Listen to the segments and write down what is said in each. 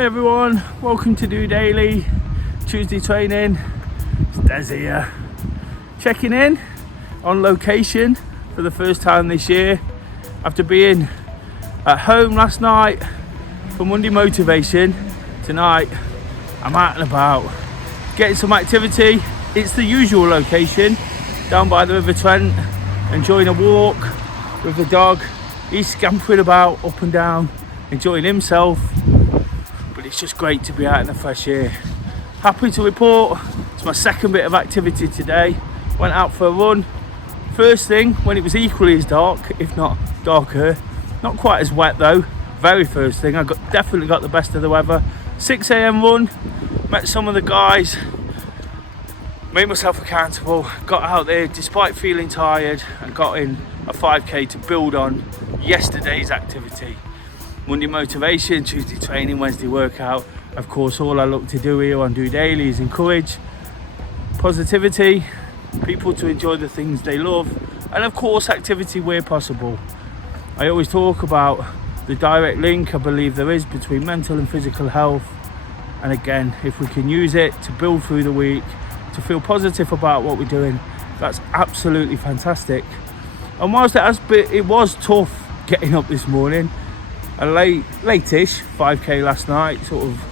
Hi everyone, welcome to DOdaily Tuesday training. It's Des here, checking in on location for the first time this year after being at home last night for Monday motivation. Tonight I'm out and about getting some activity. It's the usual location down by the River Trent, enjoying a walk with the dog. He's scampering about up and down, enjoying himself. But it's just great to be out in the fresh air. Happy to report it's my second bit of activity today. Went out for a run. First thing when it was equally as dark, if not darker. Not quite as wet though. Very first thing, definitely got the best of the weather. 6 a.m. run, met some of the guys, made myself accountable, got out there despite feeling tired and got in a 5k to build on yesterday's activity. Monday motivation, Tuesday training, Wednesday workout. Of course, all I look to do here on DOdaily is encourage positivity, people to enjoy the things they love, and of course activity where possible. I always talk about the direct link I believe there is between mental and physical health, and again, if we can use it to build through the week, to feel positive about what we're doing, that's absolutely fantastic. And whilst it was tough getting up this morning, a late-ish 5k last night, sort of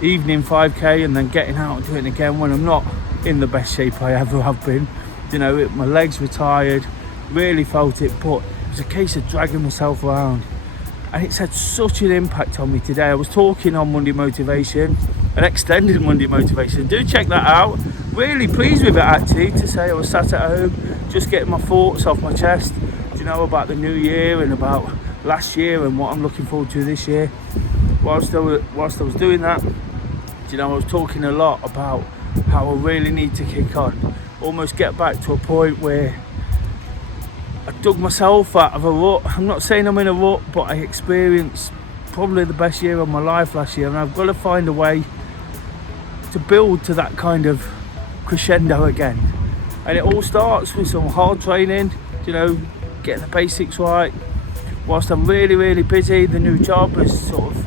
evening 5k, and then getting out and doing it again when I'm not in the best shape I ever have been. You know, my legs were tired, really felt it, but it was a case of dragging myself around, and it's had such an impact on me today. I was talking on Monday motivation, an extended Monday motivation. Do check that out. Really pleased with it actually, to say I was sat at home just getting my thoughts off my chest, you know, about the new year and about last year and what I'm looking forward to this year. Whilst I was doing that, you know, I was talking a lot about how I really need to kick on, almost get back to a point where I dug myself out of a rut. I'm not saying I'm in a rut, but I experienced probably the best year of my life last year, and I've got to find a way to build to that kind of crescendo again. And it all starts with some hard training, you know, getting the basics right. Whilst I'm really busy, the new job has sort of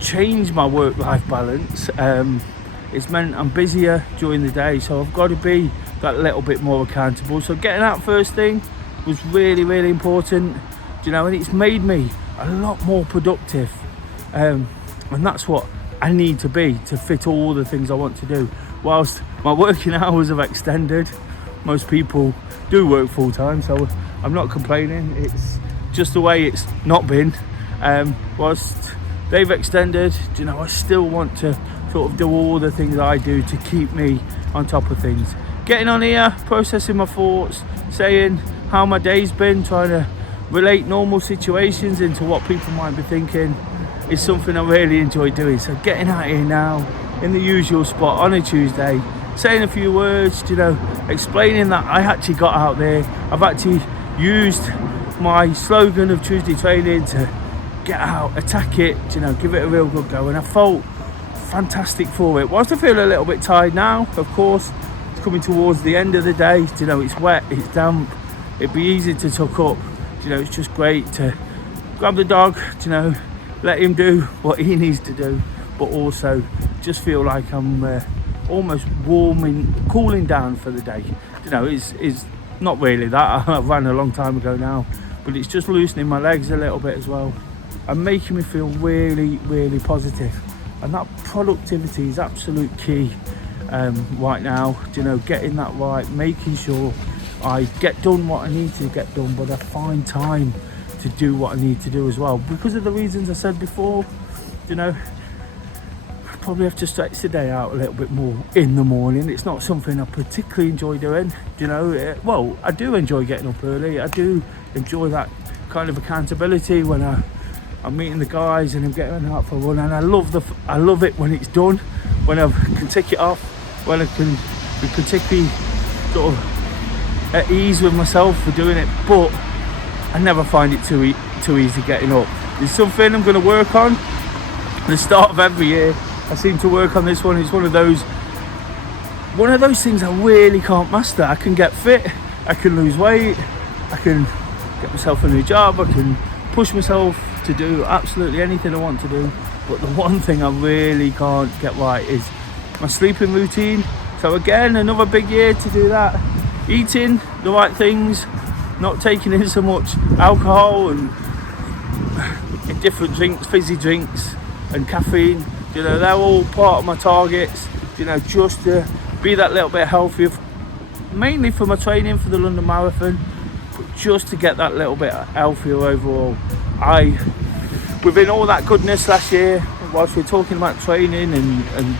changed my work-life balance. It's meant I'm busier during the day, so I've got to be that little bit more accountable. So getting out first thing was really important, you know, and it's made me a lot more productive. And that's what I need to be to fit all the things I want to do. Whilst my working hours have extended, most people do work full-time, so I'm not complaining. It's just the way it's not been. Whilst they've extended, you know, I still want to sort of do all the things I do to keep me on top of things. Getting on here, processing my thoughts, saying how my day's been, trying to relate normal situations into what people might be thinking is something I really enjoy doing. So getting out here now in the usual spot on a Tuesday, saying a few words, you know, explaining that I actually got out there. I've actually used my slogan of Tuesday training to get out, attack it, you know, give it a real good go, and I felt fantastic for it. Whilst I feel a little bit tired now, of course, it's coming towards the end of the day, you know, it's wet, it's damp, it'd be easy to tuck up, you know, it's just great to grab the dog, you know, let him do what he needs to do, but also just feel like I'm almost cooling down for the day. You know, it's not really that. I ran a long time ago now, but it's just loosening my legs a little bit as well and making me feel really positive. And that productivity is absolute key right now, you know, getting that right, making sure I get done what I need to get done, but I find time to do what I need to do as well, because of the reasons I said before. You know, I probably have to stretch the day out a little bit more in the morning. It's not something I particularly enjoy doing, you know. Well, I do enjoy getting up early. I do enjoy that kind of accountability when I'm meeting the guys and I'm getting out for a run, and I love it when it's done, when I can tick it off, when I can be particularly sort of at ease with myself for doing it. But I never find it too easy getting up. It's something I'm going to work on at the start of every year. I seem to work on this one. It's one of those things I really can't master. I can get fit, I can lose weight, I can get myself a new job, I can push myself to do absolutely anything I want to do, But the one thing I really can't get right is my sleeping routine. So again, another big year to do that. Eating the right things, not taking in so much alcohol and different drinks, fizzy drinks and caffeine. You know, they're all part of my targets, you know, just to be that little bit healthier, mainly for my training for the London Marathon, but just to get that little bit healthier overall. Within all that goodness last year, whilst we're talking about training and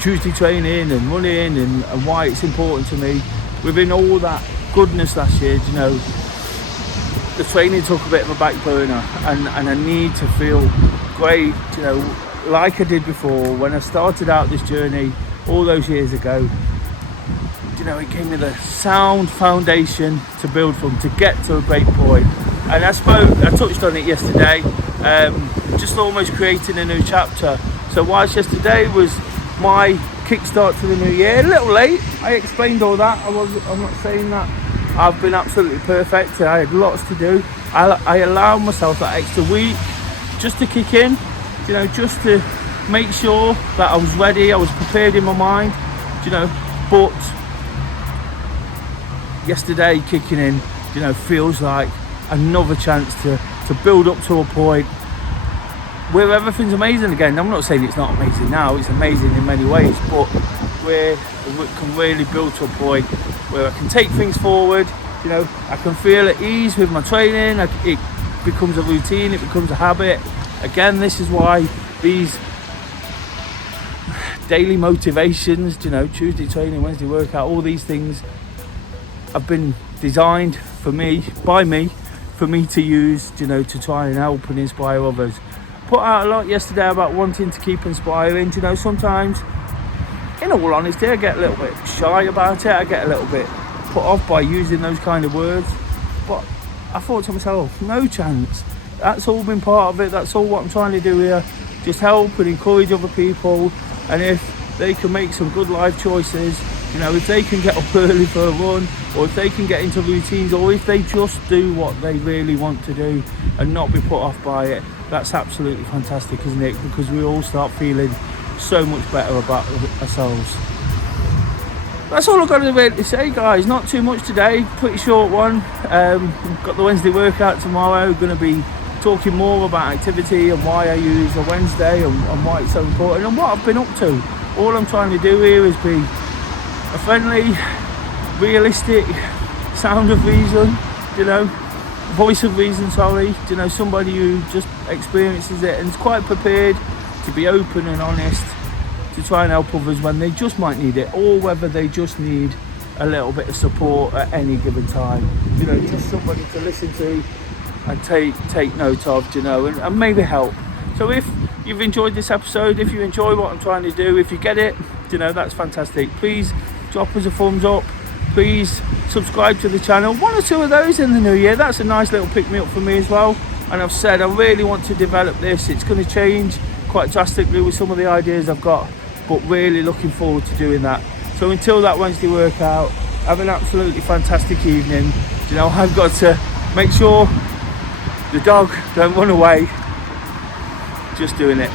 Tuesday training and running and why it's important to me, within all that goodness last year, you know, the training took a bit of a back burner, and I need to feel great, you know, like I did before when I started out this journey all those years ago. You know, it gave me the sound foundation to build from, to get to a great point. And I touched on it yesterday, just almost creating a new chapter. So whilst yesterday was my kickstart to the new year, a little late, I explained all that. I'm not saying that I've been absolutely perfect. I had lots to do. I allowed myself that extra week just to kick in, you know, just to make sure that I was ready, I was prepared in my mind, you know. But yesterday kicking in, you know, feels like another chance to build up to a point where everything's amazing again. I'm not saying it's not amazing now, it's amazing in many ways, but where we can really build to a point where I can take things forward, you know, I can feel at ease with my training, it becomes a routine, it becomes a habit. Again, this is why these daily motivations, you know, Tuesday training, Wednesday workout, all these things have been designed by me to use, you know, to try and help and inspire others. Put out a lot yesterday about wanting to keep inspiring. You know, sometimes, in all honesty, I get a little bit shy about it. I get a little bit put off by using those kind of words. But I thought to myself, no chance. That's all been part of it. That's all what I'm trying to do here. Just help and encourage other people. And if they can make some good life choices, you know, if they can get up early for a run, or if they can get into routines, or if they just do what they really want to do and not be put off by it, that's absolutely fantastic, isn't it? Because we all start feeling so much better about ourselves. That's all I've got to really say, guys. Not too much today, pretty short one. Got the Wednesday workout tomorrow. Going to be talking more about activity and why I use a Wednesday and why it's so important and what I've been up to. All I'm trying to do here is be a friendly, realistic sound of reason, you know, voice of reason, you know, somebody who just experiences it and is quite prepared to be open and honest, to try and help others when they just might need it, or whether they just need a little bit of support at any given time, you know, just somebody to listen to and take note of, you know, and maybe help. So if you've enjoyed this episode, if you enjoy what I'm trying to do, if you get it, you know, that's fantastic. Please drop us a thumbs up. Please subscribe to the channel. 1 or 2 of those in the new year. That's a nice little pick me up for me as well. And I've said I really want to develop this. It's going to change quite drastically with some of the ideas I've got, but really looking forward to doing that. So until that Wednesday workout, have an absolutely fantastic evening. You know, I've got to make sure the dog don't run away. Just doing it.